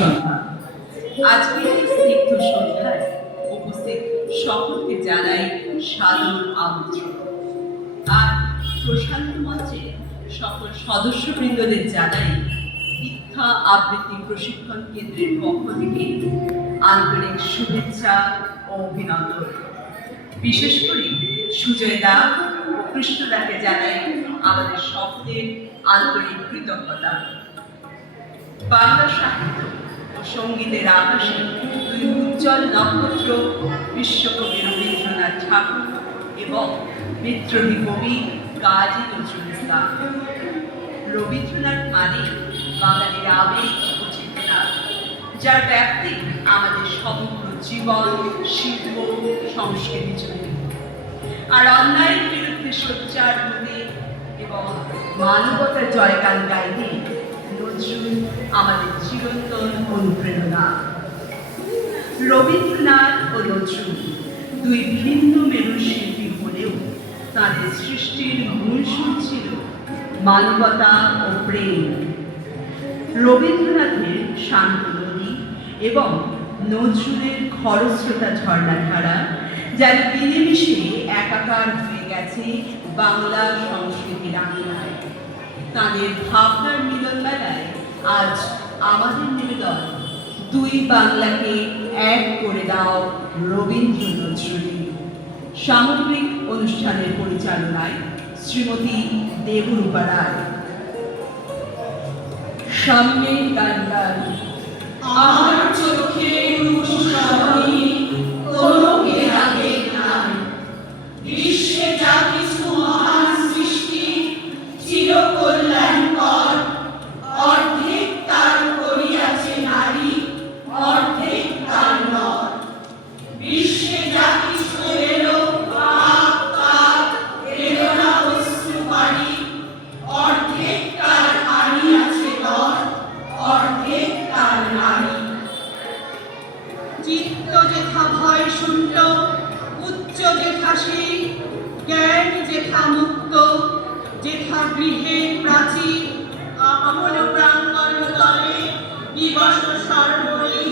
সন্ধ্যা। আজকের এই স্নিগ্ধ সন্ধ্যায় উপস্থিত সকলকে জানাই সাদর আমন্ত্রণ। আর প্রশান্ত মঞ্চে সকল সদস্যবৃন্দদের জানাই দীক্ষা আবৃত্তি প্রশিক্ষণ কেন্দ্রের পক্ষ থেকে আন্তরিক শুভেচ্ছা ও অভিনন্দন। বিশেষ করে সুজয় দা ও কৃষ্ণদাকে জানাই আমাদের সকলের আন্তরিক কৃতজ্ঞতা। বাংলা সাহিত্য ও সঙ্গীতের আকাশে দুই উজ্জ্বল নক্ষত্র বিশ্বকবি রবীন্দ্রনাথ ঠাকুর এবং বিদ্রোহী কবি কাজী নজরুল ইসলাম। রবীন্দ্রনাথ মানে বাঙালির আবেগ ও চেতনা, যার ব্যাপ্তি আমাদের সমগ্র জীবন, শিল্প, সংস্কৃতি জুড়ে। আর অন্যায়ের বিরুদ্ধে সোচ্চার হতে এবং মানবতার জয়গান গাইতে নজরুল আমাদের চিরন্তন অনুপ্রেরণা। রবীন্দ্রনাথ ও নজরুল দুই ভিন্ন মেরুর শিল্পী হলেও তাদের সৃষ্টির মূল সুর ছিল মানবতা ও প্রেম। রবীন্দ্রনাথের শান্ত নদী এবং নজরুলের খরস্রোতা ঝর্ণাধারা যেন মিলেমিশে একাকার হয়ে গেছে বাংলা সংস্কৃতির আঙিনায়। তাদের ভাবনার মিলন মেলায় আজ আমাদের নিবেদন, দুই বাংলাকে এক করে দাও রবীন্দ্র নজরুল। সামগ্রিক অনুষ্ঠানের পরিচালনায় শ্রীমতী দেবরূপা রায়। সামনে গান গান আমার চোখে রূপসী কোনো বিরাগে নাই, বিশ্বে যা কিছু মহান সৃষ্টি চির কল্যাণকর, অর্ধেক তার করিয়াছে নারী, অর্ধেক তার নর। বিশ্বে যা কিছু এলো পাপ পাপ এলো না অশ্রুপারি, অর্ধেক তার আনিয়াছে নর, অর্ধেক তার নারী। চিত্ত যেথা ভয় শূন্য, উচ্চ যেথা সেই, জ্ঞান যেথা মুক্ত, যেথা গৃহের প্রাচীর, আমল প্রাঙ্গণ তলে দিবস সর্বই,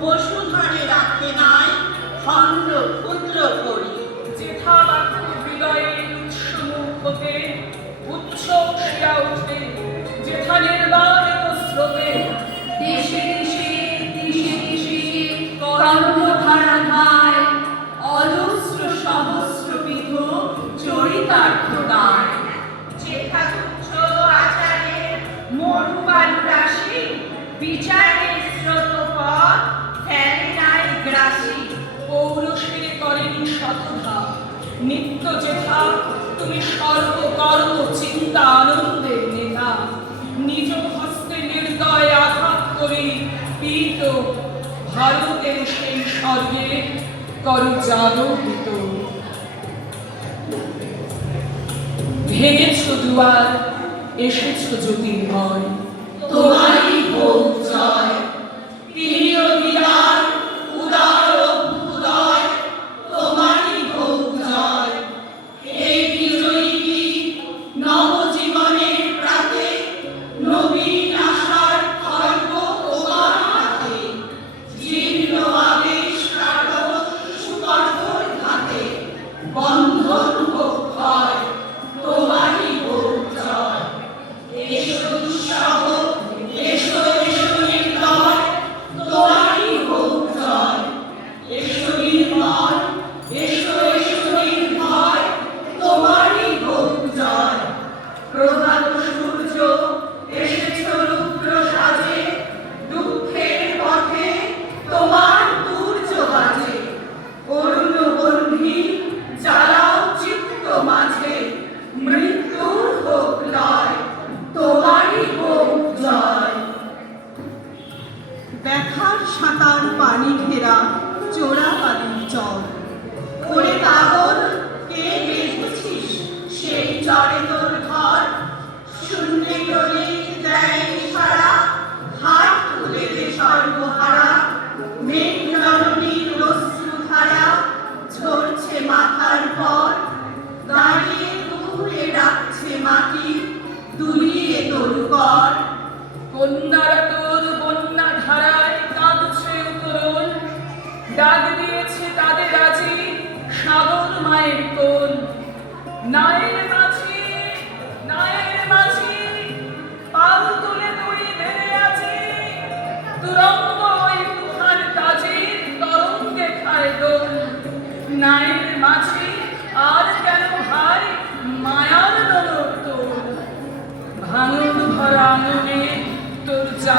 বসুধরে রাখে নাই খণ্ড ক্ষুদ্র করি। যেথা বাক্য হৃদয়ের উৎসমুখ হতে উচ্ছ্বসিয়া উঠে, যেথা নির্বাণিত স্রোতে দেশে দেশে দেশে দেশে কর্মধারা ধায়, অজস্র সহস্র বিধ চরিতার্থ গায়। যেথা তুচ্ছ আচারের মরুবালু রাশি, বিচারের স্রোত পথ ফেলে নাই গ্রাসী। পৌরুষের করেনি শতধা, নিত্য যেথা তুমি সর্বকর্ম চিন্তা আনন্দের নেতা। নিজ হস্তে নির্দয় আঘাত করে পীড়িত ভারতের সেই স্বর্গে করো জাগরিত। ভেঙেছ দুয়ার, এসেছ জ্যোতির্ময়, তোমারই হোক জয়। তিনিও দিদার উদার অভ্যুদয়, তোমারই হোক জয়। এই বিজয়ী নবজীবনের প্রাতে, নবীন আশার খর্গ তোমার হাতে। জীর্ণ আবেশ কাটো সুকঠোর ঘাতে, বন্ধন হোক ক্ষয়, তোমারই হোক জয়। এসো দুঃসহ, এসো এসো নির্দয়, তোমারই হোক জয়। এসো নির্মল, এসো এসো নির্ভয়, তোমারই হোক জয়। প্রভাত সূর্য এসেছ রুদ্র সাজে, দুঃখের পথে তোমার দুর্য বাজে। অরুণ গন্ধি জ্বালাও চিত্ত মাঝে, মৃত্যুর হোক লয়, তোমারই হোক জয়। দেখার সাঁতার পানি ঘেরা চোরাবালির চর, ওরে পাগল কে বেঁধেছিস সেই চরে তোর ঘর। শূন্যে গলে দেয় সারা, হাত তুলে দে সর্বহারা। মেঘ জননীর অশ্রুধারা ঝরছে মাথার পর, দাঁড়িয়ে দূরে ডাকছে মাটি দুলিয়ে তরু কর। কন্যারা তোর বন্যা ধারায়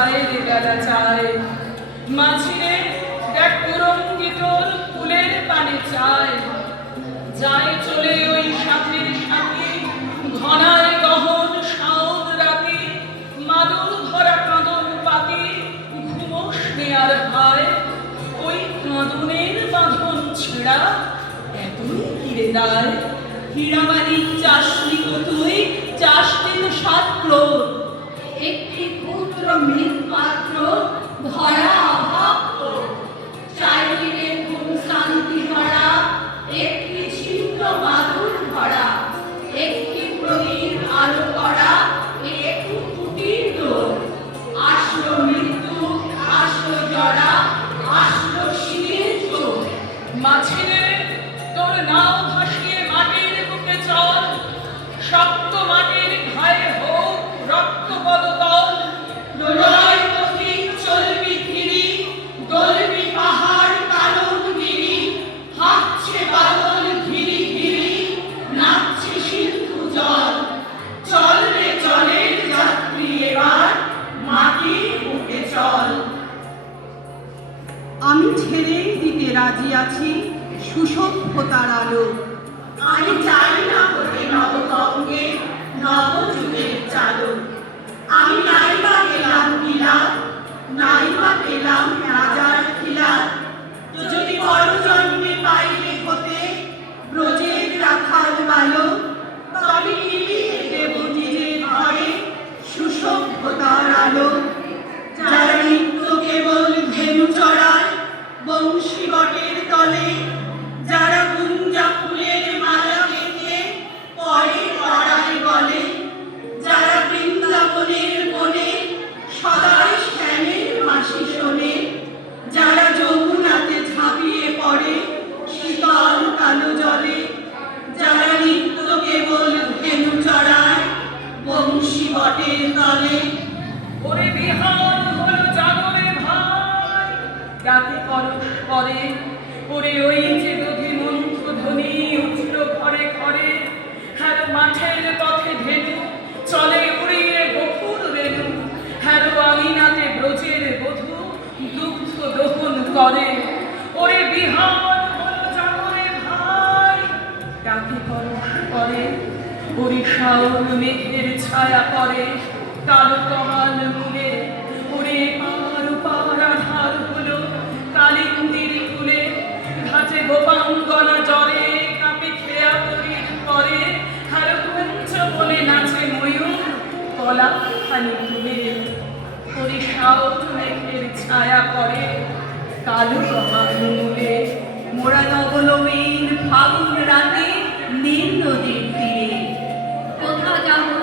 ভাইয়ের বেলা চায় মাঝিরে দেখ পুরঙ্গি তোর ফুলের পানে চায় যায় চলে ওই সাথের সাথে ঘনায় গহন শাওন রাতে মাদল ভরা কাঁদন পাতে ঘুমোস নেয়ার হয় ওই কাঁদনের বাঁধন ছেঁড়া এতই কিরে দায় হীরাবাড়ির চাষনি তুই চাষনি তো 7 ক্রোড় একটি ক্ষুদ্র মৃৎপাত্র ভরা অভাব চারিদিকে ঘুম শান্তি ভরা একটি ছিদ্র বাদুর ভরা একটি প্রদীপ আলো করা একটু কুটির দোর আসলো মৃত্যু আসলো জরা আসলো শীতের চোখ মাঝিরে তোর নাও ভাসিয়ে মাটির বুকে চল শক্ত মাটির ঘায়ে হোক রক্ত পদতল দোলয় পথিক চলবি ধীরি দলবি পাহাড় কানন গিরি হাঁটছে বাদল ধীরি ধীরি নাচছে সিন্ধু জল চল রে চলের যাত্রী এবার মাটির বুকে চল আমি ছেড়ে দিতে রাজি আছি সুসভ্যতার আলো। আমি চাই না হতে নবতঙ্গে নবযুগের চালক আমি নাইবা পেলাম বিলাপ নাইবা পেলাম রাজার খিলাপ যদি পরজন্মে পাইলে হতে ব্রজের রাখাল বালক তবে নিবিয়ে দেব নিজের ঘরে সুসভ্যতার আলো যারা নিত্য কেবল ধেনু চড়ায় বংশী বটের তলে যারা গুঞ্জা ফুলের মালা গেঁথে পরে পড়ায় গলে যারা বৃন্দাবনের বনে সদাই শ্যামের মাসি শোনে যারা যমুনাতে ঝাঁপিয়ে পড়ে শীতল কালো জলে যারা নিত্য কেবল ধেনু চড়ায় বংশী বটের তলে ওরে বিহার হলো জাগরে ভাই ডাকে করস করে ওরে ওই যে দধি মন্ত্র ধ্বনি উঠল ঘরে ঘরে হ্যাঁ মাঠের পথে ধেনু চলে উড়িয়ে বকুর রেণু হ্যাঁ আঙিনাতে ব্রজের বধূ দুগ্ধ দহন করে ওরে বিহার হলো জাগরে ভাই ডাকে করস করে ওরে শাওন মেঘের ছায়া করে কালো কমাল মুলে ওরে পার পার আধার হলো কালিন্দির ফুলে ঘাটে গোপাঙ্গনা জলে কাপে খেয়া তরির করে হার কুঞ্চ বলে নাচে ময়ূর কলা খানি তুলে ওরে শাওন মেঘের ছায়া করে কালো কমাল মুলে মোরা নবনবীন ফাগুন রাতে নীল নদীর তীরে কোথা যাবো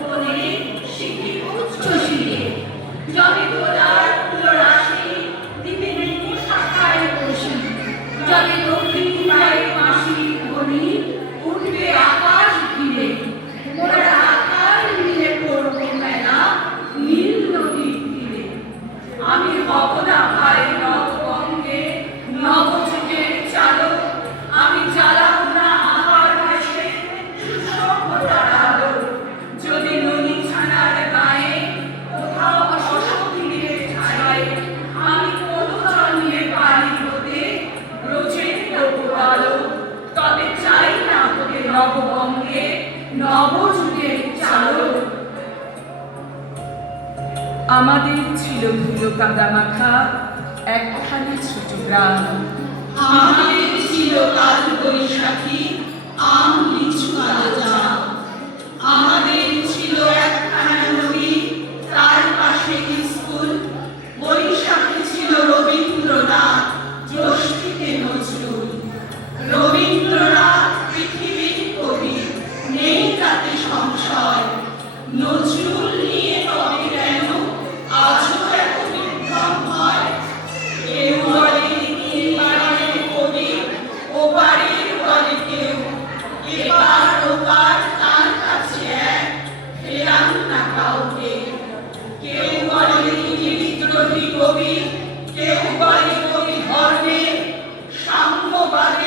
চলে শিখি উচ্চ শিরে জলে তোলার ফুল রাশি দিবে নেই শাখায় বসি জলে দক্ষিণ যায় মাসি ধ্বনি উঠবে আকাশ ঘিরে মোরা আকাশ মিলে করবো মেলা নীল নদীর তীরে আমি হব না ভাই নববঙ্গে নবযুগের চালক আমি জ্বালাব না আমার দেশে সুসভ্যতার আলো যদি নদী ছানার গায়ে কোথাও অসতীরে ছায় আমি কোনো জন্মে পারি হতে ব্রজের লোকবালো তবে চাই না হতে নববঙ্গে নবযুগের চালক আমাদের ছিল ধুলো কাদা মাখা একখানা ছোট গ্রাম আমাদের ছিল কাল বৈশাখী আম লিচু কালচা আমাদের ছিল একখানা নদী তার পাশে স্কুল বৈশাখী ছিল রবীন্দ্রনাথ জ্যৈষ্ঠীতে নজরুল রবীন্দ্রনাথ পৃথিবীর কবি নেই তাতে সংশয় নজরুল নিয়ে তবে কেন আজও এত বিভ্রম হয় কেউ বলে তিনি এপারের কবি ওপারের বলে কেউ এপার ওপার তার কাছে এক ফেরান না কাউকে কেউ বলে তিনি বিদ্রোহী কবি কেউ বলে কবি ধর্মে সাম্যবাদে